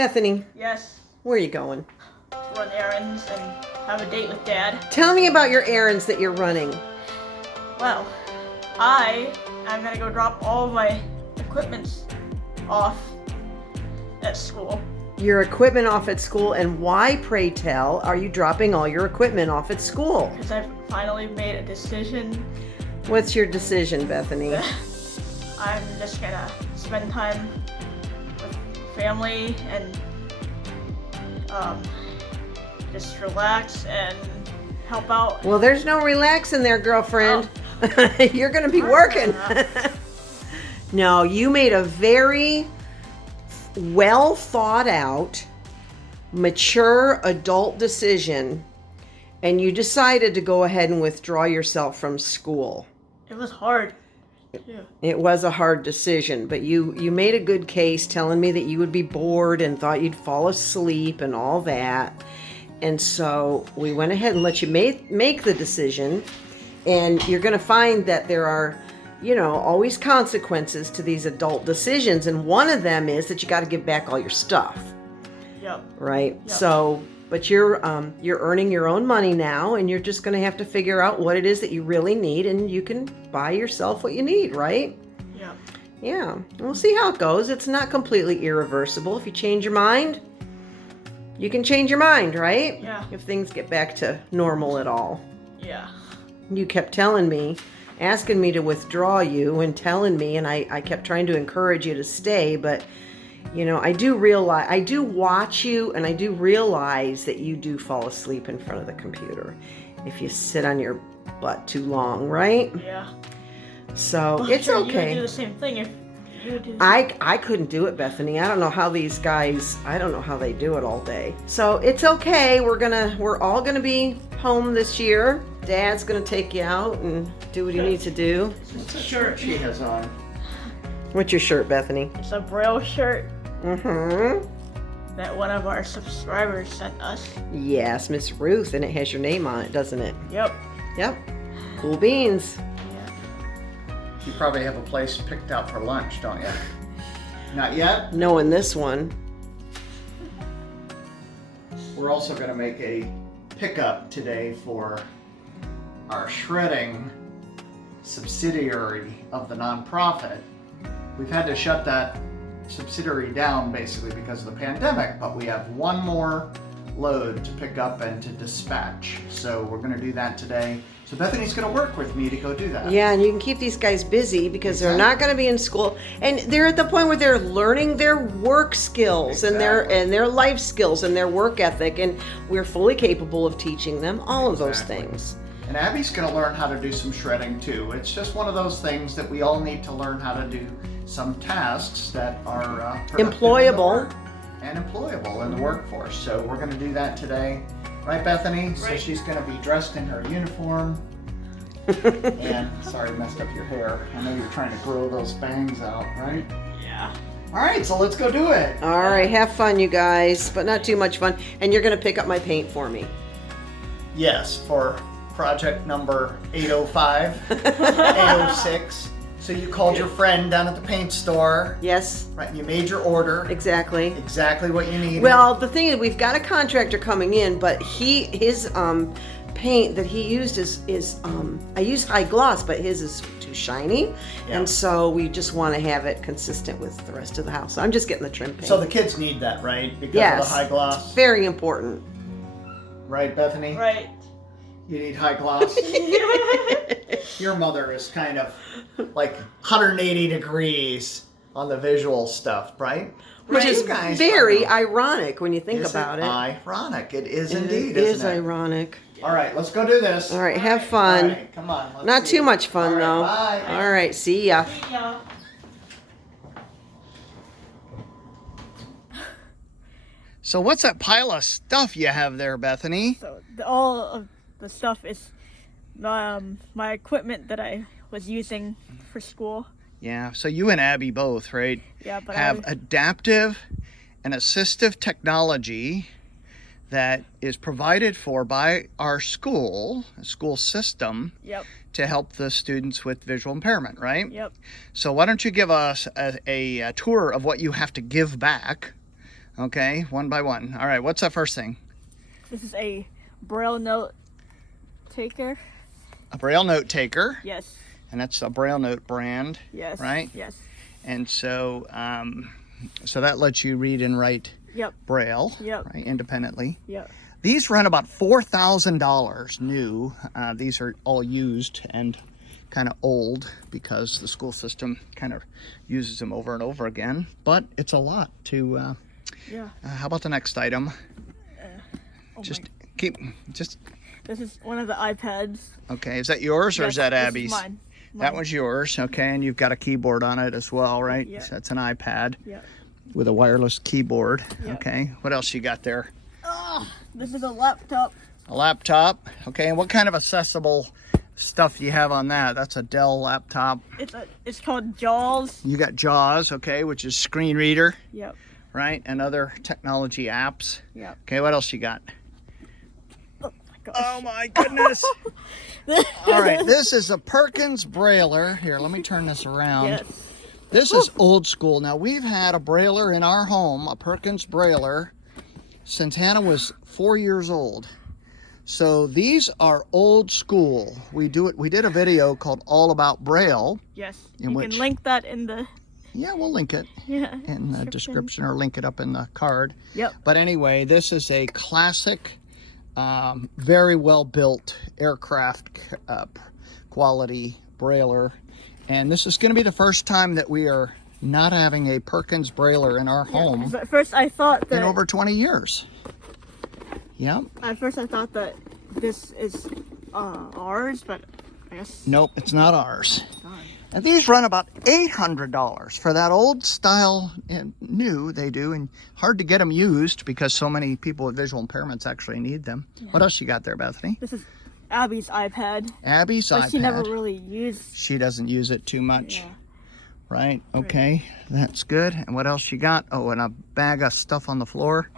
Bethany, Yes. where are you going? Run errands and have a date with Dad. Tell me about your errands that you're running. Well, I'm gonna go drop all of my equipment off at school. Your equipment off at school, and why, pray tell, are you dropping all your equipment off at school? Because I've finally made a decision. What's your decision, Bethany? I'm just gonna spend time with family and just relax and help out. Well, there's no relaxing there, girlfriend. Oh. You're gonna be working. No, you made a very well thought out, mature adult decision, and you decided to go ahead and withdraw yourself from school. It was hard. Yeah. It was a hard decision, but you made a good case telling me that you would be bored and thought you'd fall asleep and all that. And so we went ahead and let you make the decision, and you're going to find that there are, always consequences to these adult decisions, and one of them is that you got to give back all your stuff. Yep. Right? Yep. So, but you're earning your own money now, and you're just going to have to figure out what it is that you really need, and you can buy yourself what you need, right? Yeah. Yeah. We'll see how it goes. It's not completely irreversible. If you change your mind, you can change your mind, right? Yeah. If things get back to normal at all. Yeah. You kept telling me, asking me to withdraw you and telling me, and I kept trying to encourage you to stay, but I do watch you, and I do realize that you do fall asleep in front of the computer if you sit on your butt too long, right? Yeah. So Well, it's sure, okay. You would do the same thing if you would do. I couldn't do it, Bethany. I don't know how these guys, I don't know how they do it all day. So it's okay. We're all gonna be home this year. Dad's gonna take you out and do what he needs to do. What's the shirt she has on? What's your shirt, Bethany? It's a Braille shirt Mm-hmm. that one of our subscribers sent us. Yes, Miss Ruth, and it has your name on it, doesn't it? Yep. Yep. Cool beans. Yeah. You probably have a place picked out for lunch, don't you? Not yet? Knowing this one. We're also going to make a pickup today for our shredding subsidiary of the nonprofit. We've had to shut that subsidiary down basically because of the pandemic, but we have one more load to pick up and to dispatch. So we're going to do that today. So Bethany's going to work with me to go do that. Yeah, and you can keep these guys busy because they're not going to be in school, and they're at the point where they're learning their work skills and their life skills and their work ethic, and we're fully capable of teaching them all of those things. And Abby's going to learn how to do some shredding too. It's just one of those things that we all need to learn how to do some tasks that are employable and employable in the workforce. So we're going to do that today. Right, Bethany? Right. So she's going to be dressed in her uniform. And sorry, I messed up your hair. I know you're trying to grow those bangs out, right? Yeah. All right, so let's go do it. All right, have fun, you guys, but not too much fun. And you're going to pick up my paint for me. Yes, for project number 805, 806. So you called your friend down at the paint store. Yes. Right, and you made your order. Exactly. Exactly what you need. Well, the thing is, we've got a contractor coming in, but his paint that he used is I use high gloss, but his is too shiny, and so we just want to have it consistent with the rest of the house. So I'm just getting the trim paint. So the kids need that, right? Because yes, of the high gloss. It's very important. Right, Bethany? Right. You need high gloss. Your mother is kind of like 180 degrees on the visual stuff, right? Which is very ironic when you think Is about it. Ironic. It is indeed, It is isn't it? ironic. All right, let's go do this. All right, have fun. All right, come on. Let's Not see. too much fun, All though. right, bye. All right, see ya. Yeah. So what's that pile of stuff you have there, Bethany? So all of the stuff is my equipment that I was using for school. Yeah, so you and Abby both, right? Yeah, but have adaptive and assistive technology that is provided for by our school system to help the students with visual impairment, right? Yep. So why don't you give us a tour of what you have to give back Okay, one by one. All right, what's that first thing? This is a Braille note taker. A Braille note taker. Yes. And that's a Braille note brand. Yes. Right? Yes. And so, so that lets you read and write Yep. Braille, Yep. right, independently. Yep. These run about $4,000 new. These are all used and kind of old because the school system kind of uses them over and over again. But it's a lot to. Yeah. How about the next item? Oh Just my. just. This is one of the iPads. Okay, is that yours or Yes, is that this is Abby's? mine. That one's yours, okay, and you've got a keyboard on it as well, right? Yeah. So that's an iPad Yeah. with a wireless keyboard. Yeah. Okay, what else you got there? Oh, this is a laptop. A laptop, okay, and what kind of accessible stuff do you have on that? That's a Dell laptop. It's called JAWS. You got JAWS, okay, which is screen reader, Yep. right, and other technology apps. Yep. Okay, what else you got? Oh my gosh. Oh my goodness! All right, this is a Perkins Brailer. Here, let me turn this around. Yes. This is old school. Now, we've had a Brailer in our home, a Perkins Brailer, since Hannah was 4 years old. So these are old school. We did a video called All About Braille. Yes. In You which- can link that in the Yeah, we'll link it in the description or link it up in the card. Yep. But anyway, this is a classic, very well built aircraft quality Brailer. And this is going to be the first time that we are not having a Perkins Brailer in our home At first I thought that in over 20 years. Yeah. At first I thought that this is ours, but I guess Nope, it's not ours. not. And these run about $800 for that old style, and new they do, and hard to get them used because so many people with visual impairments actually need them. Yeah. What else you got there, Bethany? This is Abby's iPad. Abby's But iPad. she never really used. She doesn't use it too much. Yeah. Right, okay, that's good. And what else you got? Oh, and a bag of stuff on the floor.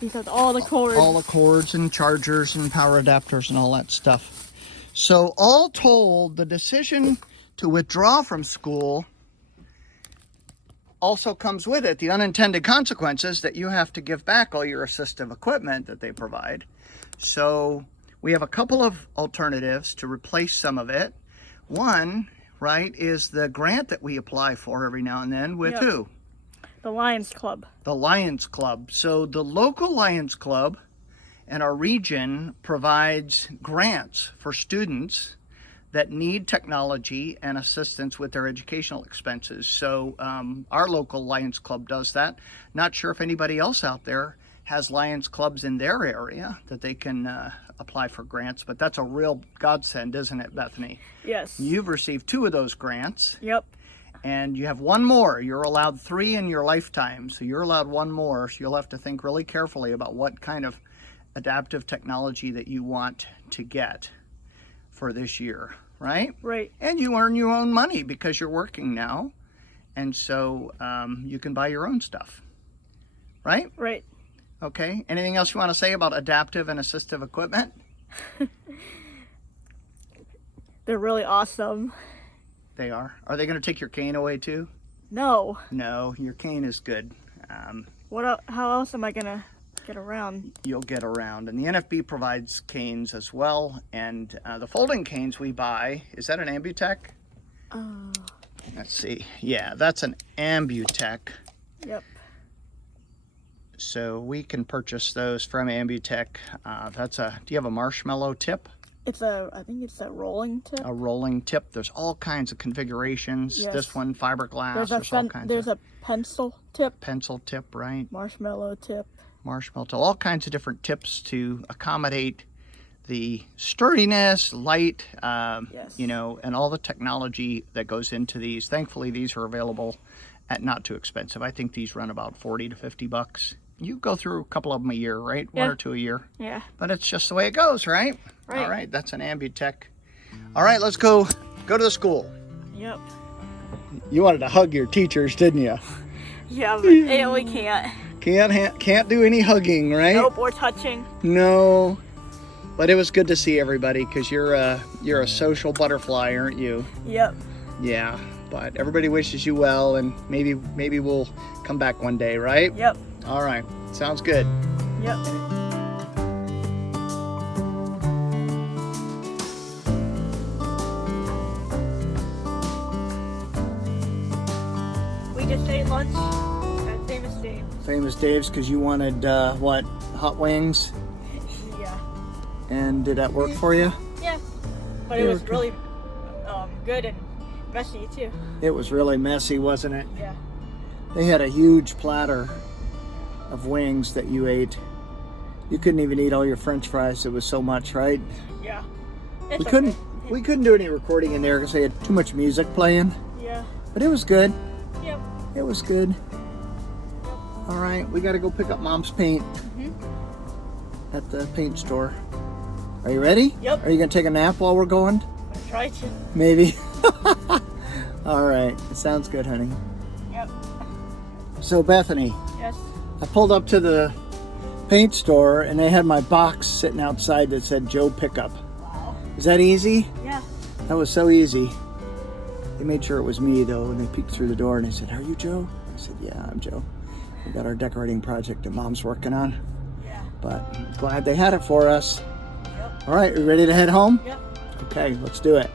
These are all the cords. All the cords and chargers and power adapters and all that stuff. So all told, the decision to withdraw from school also comes with it the unintended consequences that you have to give back all your assistive equipment that they provide. So we have a couple of alternatives to replace some of it. One, right, is the grant that we apply for every now and then with Yep. who? The Lions Club. The Lions Club. So the local Lions Club and our region provides grants for students that need technology and assistance with their educational expenses. So our local Lions Club does that. Not sure if anybody else out there has Lions Clubs in their area that they can apply for grants, but that's a real godsend, isn't it, Bethany? Yes. You've received 2 of those grants. Yep. And you have 1 more. You're allowed 3 in your lifetime, so you're allowed 1 more. So you'll have to think really carefully about what kind of adaptive technology that you want to get for this year, right? Right. And you earn your own money because you're working now, and so you can buy your own stuff, right? Right. Okay. Anything else you want to say about adaptive and assistive equipment? They're really awesome. They are. Are they going to take your cane away too? No. No, your cane is good. How else am I gonna get around? You'll get around. And the NFB provides canes as well. And the folding canes we buy, is that an Ambutech? Let's see. Yeah, that's an Ambutech. Yep. So we can purchase those from Ambutech. Do you have a marshmallow tip? I think it's a rolling tip. A rolling tip. There's all kinds of configurations. Yes. This one, fiberglass. There's a pencil tip. Pencil tip, right? Marshmallow tip. Marshmallow tip. All kinds of different tips to accommodate the sturdiness, light, Yes. and all the technology that goes into these. Thankfully, these are available at not too expensive. I think these run about $40 to $50. You go through a couple of them a year, right? Yeah. 1 or 2 a year. Yeah. But it's just the way it goes, right? Right. All right, that's an Ambutech. All right, let's go to the school. Yep. You wanted to hug your teachers, didn't you? Yeah, but we can't. Can't do any hugging, right? Nope, or touching. No. But it was good to see everybody because you're a social butterfly, aren't you? Yep. Yeah. but everybody wishes you well, and maybe we'll come back one day, right? Yep. All right, sounds good. Yep. We just ate lunch at Famous Dave's. Famous Dave's, because you wanted what, hot wings? Yeah. And did that work for you? Yeah. But it was really good and messy too. It was really messy, wasn't it? Yeah. They had a huge platter of wings that you ate. You couldn't even eat all your French fries. It was so much, right? Yeah. We couldn't do any recording in there because they had too much music playing. Yeah. But it was good. Yep. It was good. All right, we got to go pick up Mom's paint at the paint store. Are you ready? Yep. Are you gonna take a nap while we're going? I try to. Maybe. All right, sounds good, honey. Yep. So Bethany, Yes. I pulled up to the paint store and they had my box sitting outside that said Joe Pickup. Wow. Is that easy? Yeah. That was so easy. They made sure it was me though, and they peeked through the door and they said, "Are you Joe?" I said, "Yeah, I'm Joe. We got our decorating project that Mom's working on." Yeah. But I'm glad they had it for us. Yep. All right, we ready to head home? Yep. Okay, let's do it.